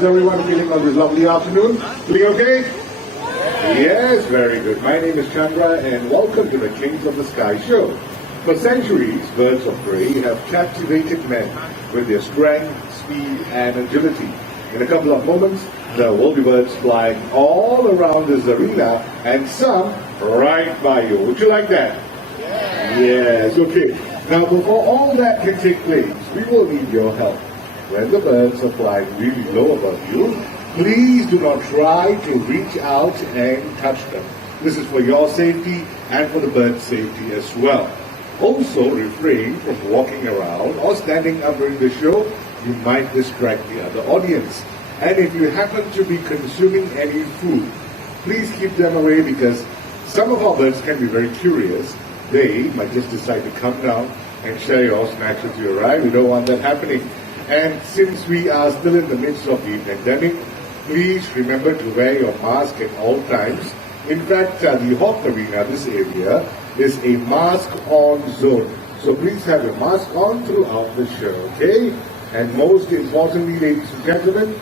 How's everyone feeling on this lovely afternoon? Feeling okay? Yes, very good. My name is Chandra and welcome to the Kings of the Sky show. For centuries, birds of prey have captivated men with their strength, speed and agility. In a couple of moments, there will be birds flying all around this arena and some right by you. Would you like that? Yes, okay. Now before all that can take place, we will need your help. When the birds are flying really low above you, please do not try to reach out and touch them. This is for your safety and for the bird's safety as well. Also refrain from walking around or standing up during the show. You might distract the other audience. And if you happen to be consuming any food, please keep them away because some of our birds can be very curious. They might just decide to come down and share your snacks with you, right? We don't want that happening. And since we are still in the midst of the pandemic, please remember to wear your mask at all times. In fact, the Hawk Arena, this area, is a mask-on zone. So please have your mask on throughout the show, okay? And most importantly, ladies and gentlemen,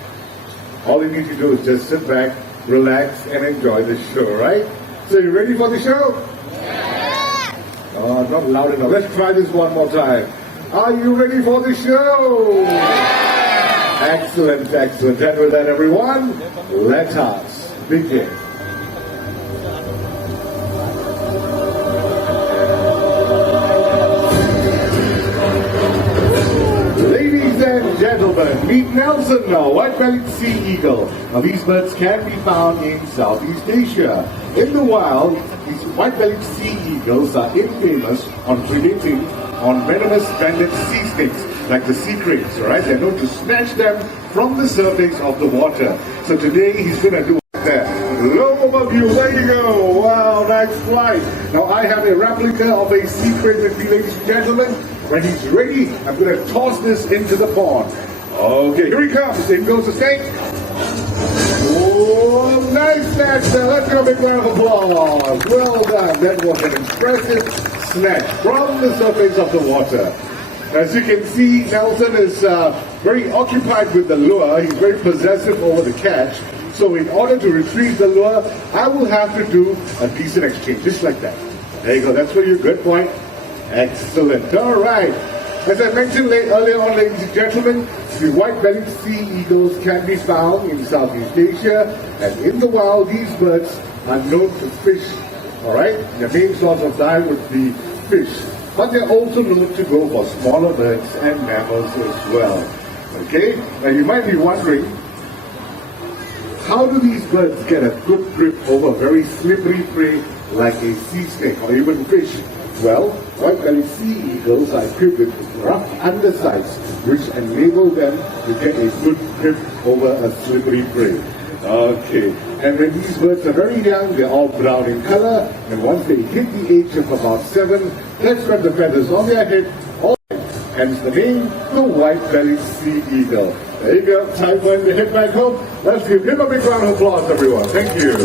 all you need to do is just sit back, relax, and enjoy the show, right? So you ready for the show? Yeah. Oh, not loud enough. Let's try this one more time. Are you ready for the show? Yeah. Excellent, excellent. And with that, everyone, let us begin. Gentlemen, meet Nelson now, white-bellied sea eagle. Now these birds can be found in Southeast Asia. In the wild, these white-bellied sea eagles are infamous on predating on venomous banded sea snakes like the sea cranes, alright? They're known to snatch them from the surface of the water. So today he's gonna do that. Low above you, there you go. Wow, nice flight. Now I have a replica of a sea crane with me, ladies and gentlemen. When he's ready, I'm going to toss this into the pond. Okay, here he comes. In goes the snake. Oh, nice snatch. Let's give a big round of applause. Well done. That was an impressive snatch from the surface of the water. As you can see, Nelson is very occupied with the lure. He's very possessive over the catch. So in order to retrieve the lure, I will have to do a decent exchange, just like that. There you go. That's for you. Good point. Excellent. All right. As I mentioned earlier on, ladies and gentlemen, the white-bellied sea eagles can be found in Southeast Asia, and in the wild, these birds are known to fish. All right. Their main source of diet would be fish, but they're also known to go for smaller birds and mammals as well. Okay. Now you might be wondering, how do these birds get a good grip over very slippery prey like a sea snake or even fish? Well, white-bellied sea eagles are equipped with rough undersides, which enable them to get a good grip over a slippery prey. Okay, and when these birds are very young, they're all brown in color, and once they hit the age of about 7, let's spread the feathers on their head, all right, hence the name, the white-bellied sea eagle. There you go, time for him to head back home. Let's give him a big round of applause, everyone. Thank you.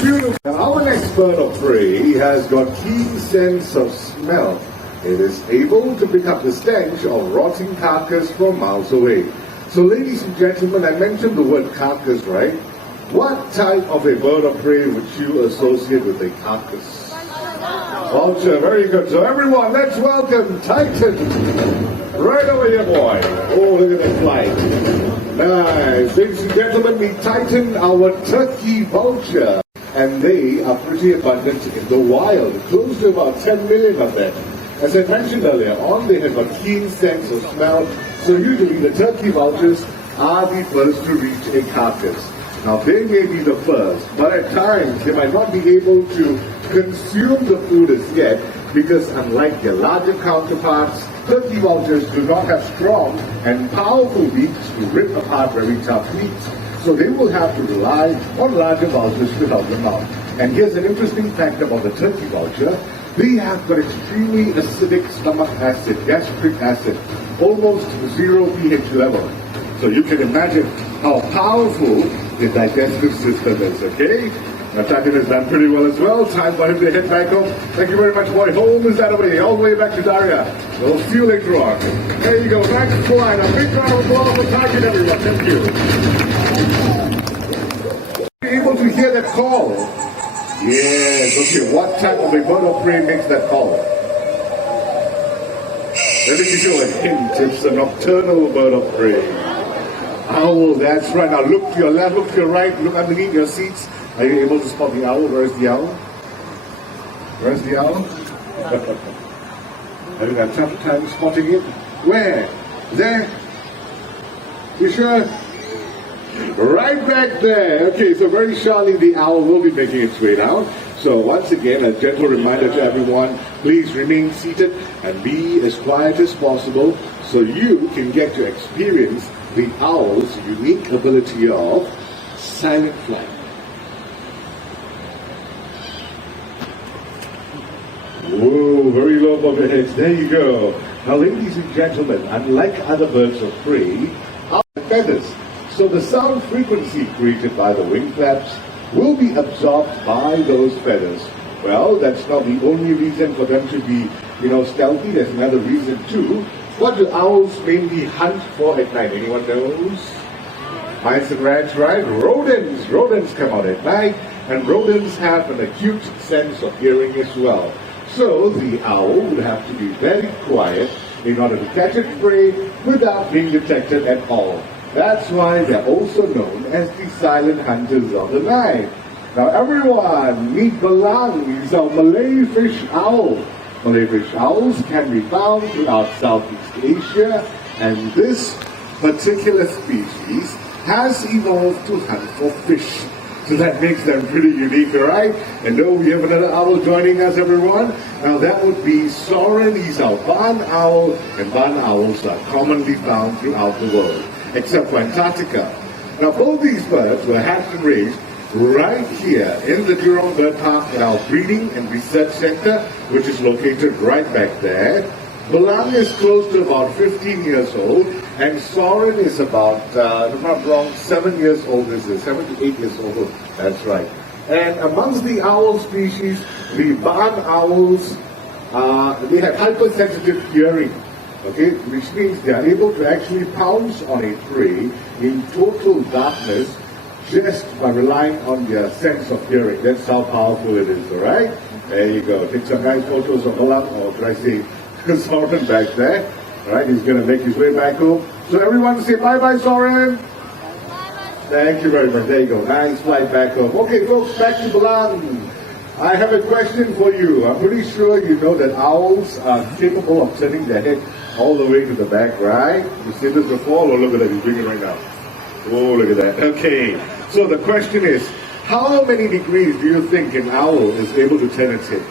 Beautiful. Now, our next bird of prey has got keen sense of smell. It is able to pick up the stench of rotting carcass from miles away. So ladies and gentlemen, I mentioned the word carcass, right? What type of a bird of prey would you associate with a carcass? Vulture, very good. So everyone, let's welcome Titan. Right over here, boy. Oh, look at that flight. Nice. Ladies and gentlemen, meet Titan, our turkey vulture. And they are pretty abundant in the wild, close to about 10 million of them. As I mentioned earlier on, they have a keen sense of smell, so usually the turkey vultures are the first to reach a carcass. Now they may be the first, but at times they might not be able to consume the food as yet, because unlike their larger counterparts, turkey vultures do not have strong and powerful beaks to rip apart very tough meat. So they will have to rely on larger vultures to help them out. And here's an interesting fact about the turkey vulture. They have got extremely acidic stomach acid, gastric acid, almost 0 pH level. So you can imagine how powerful the digestive system is, okay? Tatin has done pretty well as well. Time for him to head back home. Thank you very much, boy. Home is that way, all the way back to Daria. We'll see you later on. There you go, back to flying. A big round of applause for Tatin, everyone. Thank you. Are you able to hear that call? Yes, okay. What type of a bird of prey makes that call? Let me give you a hint. It's a nocturnal bird of prey. Owl, that's right. Now look to your left, look to your right, look underneath your seats. Are you able to spot the owl? Where's the owl? Where's the owl? Having a tough time spotting it? Where? There? You sure? Right back there. Okay, so very shortly the owl will be making its way down. So once again, a gentle reminder to everyone, please remain seated and be as quiet as possible so you can get to experience the owl's unique ability of silent flight. Whoa, very low above your heads. There you go. Now, ladies and gentlemen, unlike other birds of prey, owls have feathers. So the sound frequency created by the wing flaps will be absorbed by those feathers. Well, that's not the only reason for them to be, stealthy. There's another reason too. What do owls mainly hunt for at night? Anyone knows? Mice and rats, right? Rodents. Rodents come out at night, and rodents have an acute sense of hearing as well. So the owl would have to be very quiet in order to catch its prey without being detected at all. That's why they're also known as the silent hunters of the night. Now everyone, meet Belang. He's a Malay fish owl. Malay fish owls can be found throughout Southeast Asia, and this particular species has evolved to hunt for fish. So that makes them pretty unique, right? And now we have another owl joining us, everyone. Now that would be Soren. He's our barn owl, and barn owls are commonly found throughout the world, except for Antarctica. Now both these birds were hatched and raised right here in the Jurong Bird Park at our Breeding and Research Center, which is located right back there. Belang is close to about 15 years old, and Soren is about, if I'm not wrong, 7 years old. 7 to 8 years old. That's right. And amongst the owl species, the barn owls, they have hypersensitive hearing. Okay, which means they are able to actually pounce on a prey in total darkness just by relying on their sense of hearing. That's how powerful it is, alright? There you go. Take some nice photos of Belang, or should I say, Soren back there. Alright, he's going to make his way back home. So everyone say bye-bye, Soren. Bye-bye. Thank you very much. There you go. Nice flight back home. Okay, folks, back to Belang. I have a question for you. I'm pretty sure you know that owls are capable of turning their head all the way to the back, right? You've seen this before? Oh, look at that. He's doing it right now. Oh, look at that. Okay. So the question is, how many degrees do you think an owl is able to turn its head?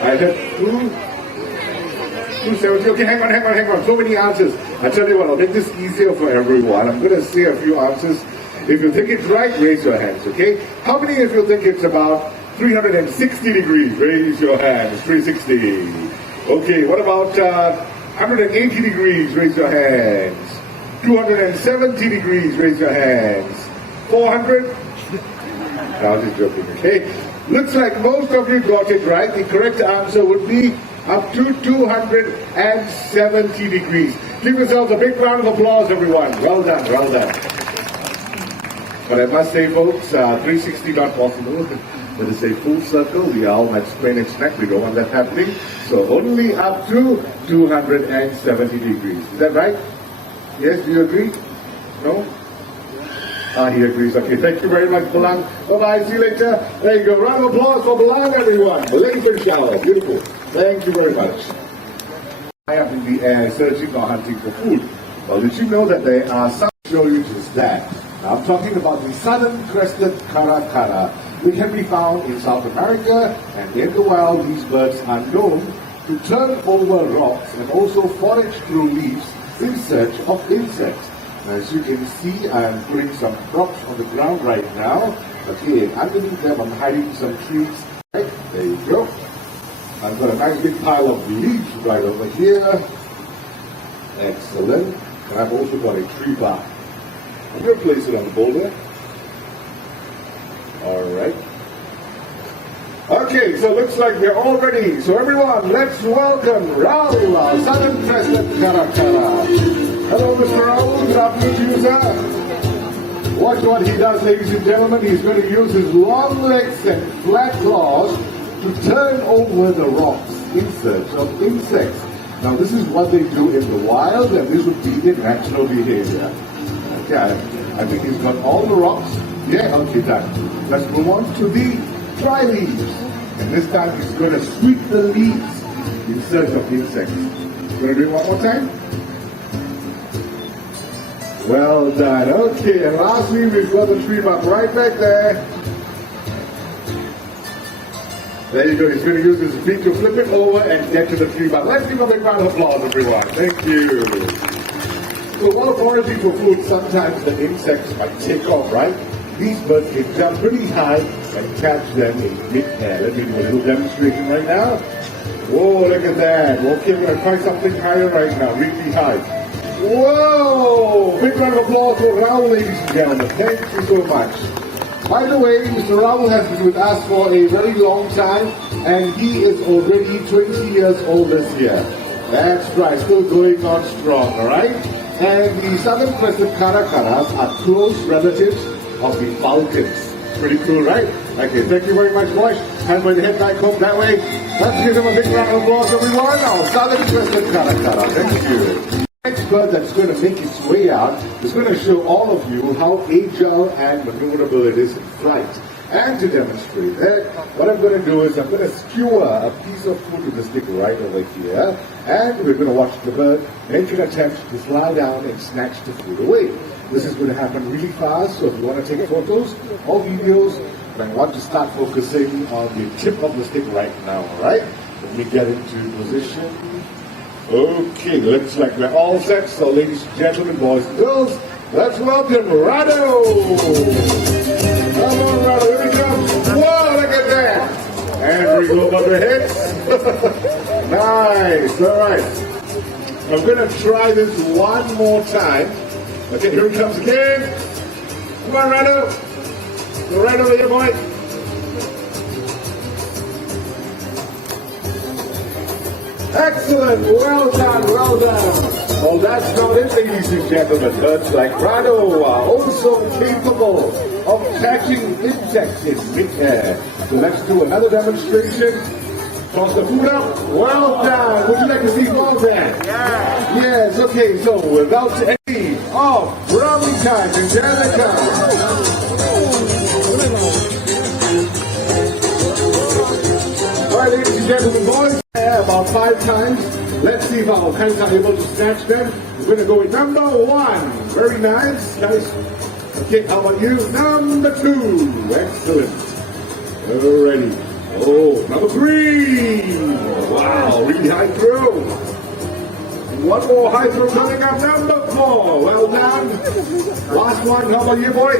I heard 270. Okay, hang on. So many answers. I tell you what, I'll make this easier for everyone. I'm going to say a few answers. If you think it's right, raise your hands, okay? How many of you think it's about 360 degrees? Raise your hands. 360. Okay, what about 180 degrees? Raise your hands. 270 degrees? Raise your hands. 400? No, I was just joking, okay? Looks like most of you got it right. The correct answer would be up to 270 degrees. Give yourselves a big round of applause, everyone. Well done, well done. But I must say, folks, 360 not possible. Let us say full circle. The owl might sprain its neck. We don't want that happening. So only up to 270 degrees. Is that right? Yes, do you agree? No? He agrees. Okay, thank you very much, Belang. Bye-bye, see you later. There you go. Round of applause for Belang, everyone. Malay fish owl. Beautiful. Thank you very much. High up in the air, searching or hunting for food. Well, did you know that there are some show you just that? Now, I'm talking about the southern crested caracara. They can be found in South America, and in the wild, these birds are known to turn over rocks and also forage through leaves in search of insects. As you can see, I'm putting some props on the ground right now. Okay, underneath them, I'm hiding some trees. Right, there you go. I've got a nice big pile of leaves right over here. Excellent. And I've also got a tree bark. I'm going to place it on the boulder. All right. Okay, so looks like we're all ready. So everyone, let's welcome Raul, our Southern Crescent Karakara. Hello, Mr. Raul. Good afternoon to you, sir. Watch what he does, ladies and gentlemen. He's going to use his long legs and flat claws to turn over the rocks in search of insects. Now, this is what they do in the wild, and this would be their natural behavior. Okay, I think he's got all the rocks. Yeah, okay, done. Let's move on to the dry leaves. And this time he's going to sweep the leaves in search of insects. Going to do it one more time? Well done. Okay, and lastly, we've got the tree bark right back there. There you go. He's going to use his feet to flip it over and get to the tree bark. Let's give a big round of applause, everyone. Thank you. So while foraging for food, sometimes the insects might take off, right? These birds can jump pretty high and catch them in mid-air. Let me do a little demonstration right now. Whoa, look at that. Okay, we're going to try something higher right now, really high. Whoa! Big round of applause for Raul, ladies and gentlemen. Thank you so much. By the way, Mr. Raul has been with us for a very long time, and he is already 20 years old this year. That's right, still going on strong, alright? And the Southern Crescent Karakaras are close relatives of the falcons. Pretty cool, right? Okay, thank you very much, boys. Time for the head back home that way. Let's give them a big round of applause, everyone. Our Southern Crescent Karakara. Thank you. The next bird that's going to make its way out is going to show all of you how agile and maneuverable it is in flight. And to demonstrate that, what I'm going to do is I'm going to skewer a piece of food with the stick right over here, and we're going to watch the bird make an attempt to fly down and snatch the food away. This is going to happen really fast, so if you want to take photos or videos, I want to start focusing on the tip of the stick right now, alright? Let me get into position. Okay, looks like we're all set, so ladies and gentlemen, boys and girls, let's welcome Rado! Come on, Rado, here we come. Whoa, look at that! And we go above the heads. Nice, alright. I'm going to try this one more time. Okay, here he comes again. Come on, Rado. Go right over here, boy. Excellent. Well done, well done. Well, that's not it, ladies and gentlemen. Birds like Rado are also capable of catching insects in mid-air. So let's do another demonstration. Toss the food up. Well done. Would you like to see more there? Yeah. Yes, okay, so without any brownie time, and there they come. Alright, ladies and gentlemen, boys, about 5 times. Let's see if our hands are able to snatch them. We're going to go with number 1. Very nice, guys. Okay, how about you? Number 2. Excellent. Alrighty. Oh, number 3. Wow, really high throw. One more high throw coming up. Number 4. Well done. Last one. How about you, boy?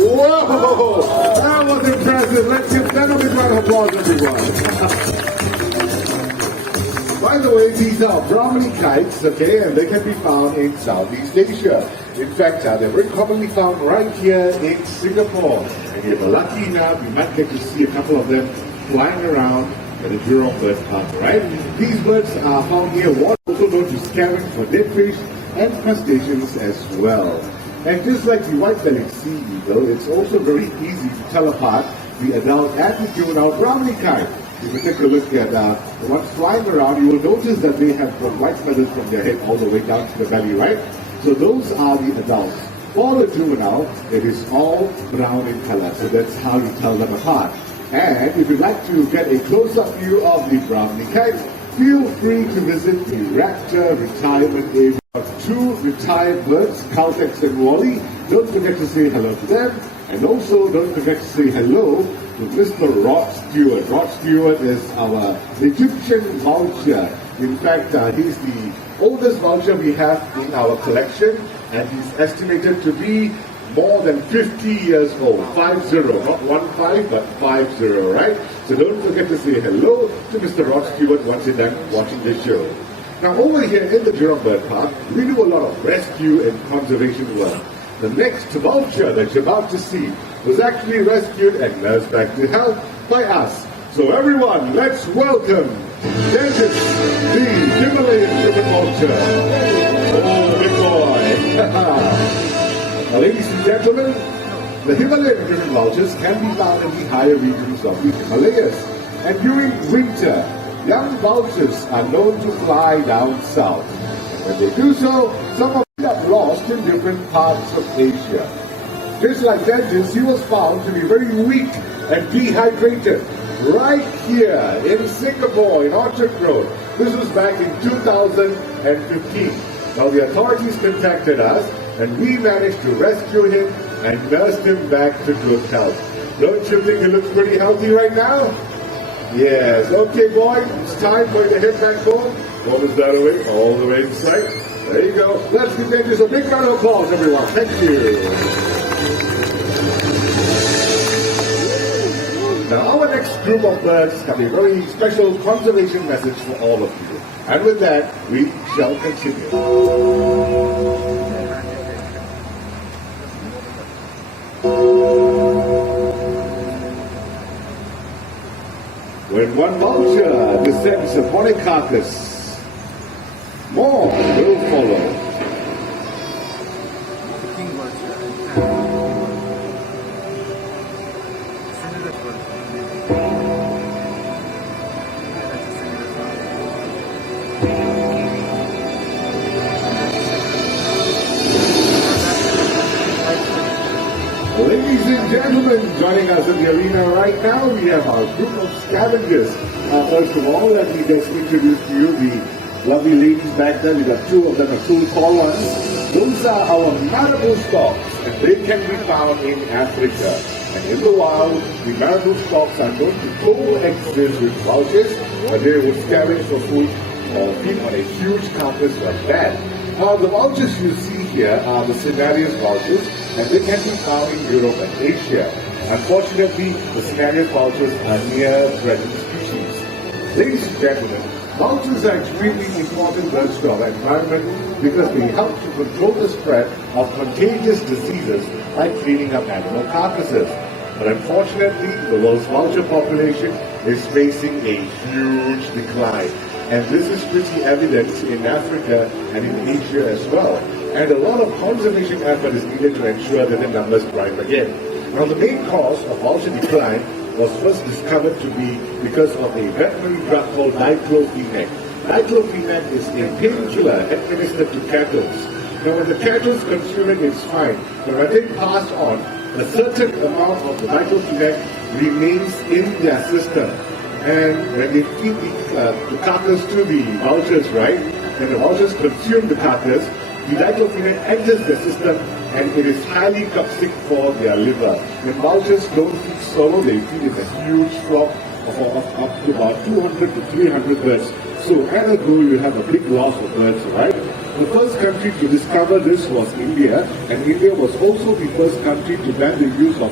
Whoa! That was impressive. Let's give them a big round of applause, everyone. By the way, these are Brahmani kites, okay, and they can be found in Southeast Asia. In fact, they're very commonly found right here in Singapore. And if you're lucky enough, you might get to see a couple of them flying around at the Jurong bird park, right? These birds are found here, also known to scavenge for dead fish and crustaceans as well. And just like the white-bellied sea eagle, it's also very easy to tell apart the adult and the juvenile Brahmani kite. If you take a look at the ones flying around, you will notice that they have got white feathers from their head all the way down to the belly, right? So those are the adults. For the juvenile, it is all brown in color, so that's how you tell them apart. And if you'd like to get a close-up view of the Brahmani kite, feel free to visit the Raptor retirement area. 2 retired birds, Caltex and Wally. Don't forget to say hello to them. And also don't forget to say hello to Mr. Rod Stewart. Rod Stewart is our Egyptian vulture. In fact, he's the oldest vulture we have in our collection, and he's estimated to be more than 50 years old. 50, not 15, but 50, right? So don't forget to say hello to Mr. Rod Stewart once you're done watching this show. Now over here in the Jurong Bird Park, we do a lot of rescue and conservation work. The next vulture that you're about to see was actually rescued and nursed back to health by us. So everyone, let's welcome Dentist, the Himalayan ribbon vulture. Oh, big boy. Now, ladies and gentlemen, the Himalayan ribbon vultures can be found in the higher regions of the Himalayas. And during winter, young vultures are known to fly down south. When they do so, some of them are lost in different parts of Asia. Just like Dentist, he was found to be very weak and dehydrated right here in Singapore, in Orchard Road. This was back in 2015. Now the authorities contacted us and we managed to rescue him and nursed him back to good health. Don't you think he looks pretty healthy right now? Yes. Okay, boy, it's time for you to head back home. Home is that away, all the way inside. There you go. Let's give Dentist a big round of applause, everyone. Thank you. Now, our next group of birds have a very special conservation message for all of you. And with that, we shall continue. When one vulture descends upon a carcass, more will follow. Ladies and gentlemen, joining us in the arena right now, we have our group of scavengers. First of all, let me just introduce to you the lovely ladies back there. We've got two of them, are cool tall ones. Those are our marabou storks, and they can be found in Africa. And in the wild, the marabou storks are known to coexist with vultures, but they will scavenge for food or feed on a huge carcass like that. The vultures you see here are the Cignarius vultures, and they can be found in Europe and Asia. Unfortunately, the Cignarius vultures are near-threatened species. Ladies and gentlemen, vultures are extremely important birds to our environment because they help to control the spread of contagious diseases by cleaning up animal carcasses. But unfortunately, the world's vulture population is facing a huge decline. And this is pretty evident in Africa and in Asia as well. And a lot of conservation effort is needed to ensure that the numbers rise again. Now, the main cause of vulture decline was first discovered to be because of a veterinary drug called diclofenac. Diclofenac is a painkiller administered to cattle. Now, when the cattle consume it, it's fine. But when they pass on, a certain amount of the diclofenac remains in their system. And when they feed the carcass to the vultures, right, when the vultures consume the carcass, the diclofenac enters the system and it is highly toxic for their liver. When vultures don't feed solo, they feed in a huge flock of up to about 200 to 300 birds. So at a go, you have a big loss of birds, right? The first country to discover this was India, and India was also the first country to ban the use of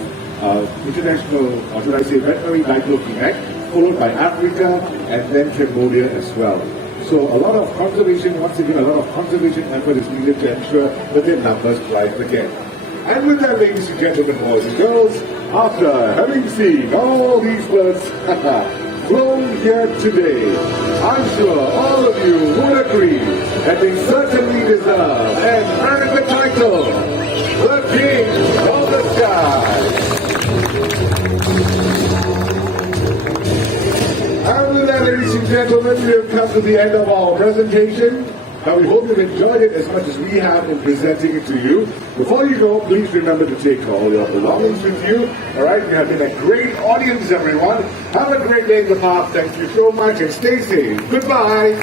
international, or should I say, veterinary diclofenac, followed by Africa and then Cambodia as well. So a lot of conservation, once again, a lot of conservation effort is needed to ensure that their numbers rise again. And with that, ladies and gentlemen, boys and girls, after having seen all these birds flown here today, I'm sure all of you would agree that they certainly deserve and earn the title, the King of the Sky. And with that, ladies and gentlemen, we have come to the end of our presentation. Now, we hope you've enjoyed it as much as we have in presenting it to you. Before you go, please remember to take all your belongings with you. All right, you have been a great audience, everyone. Have a great day in the park. Thank you so much and stay safe. Goodbye.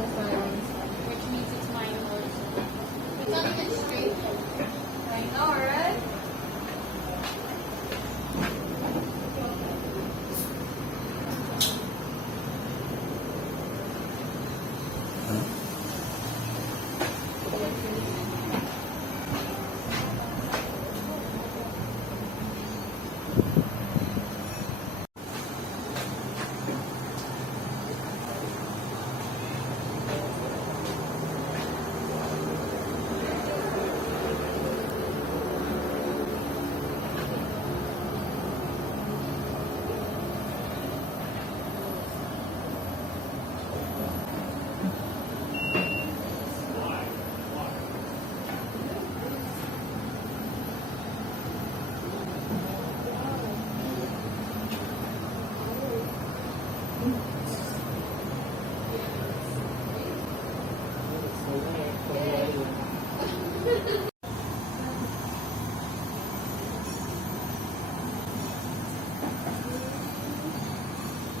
which means it's mine also. It's not even straight. I know.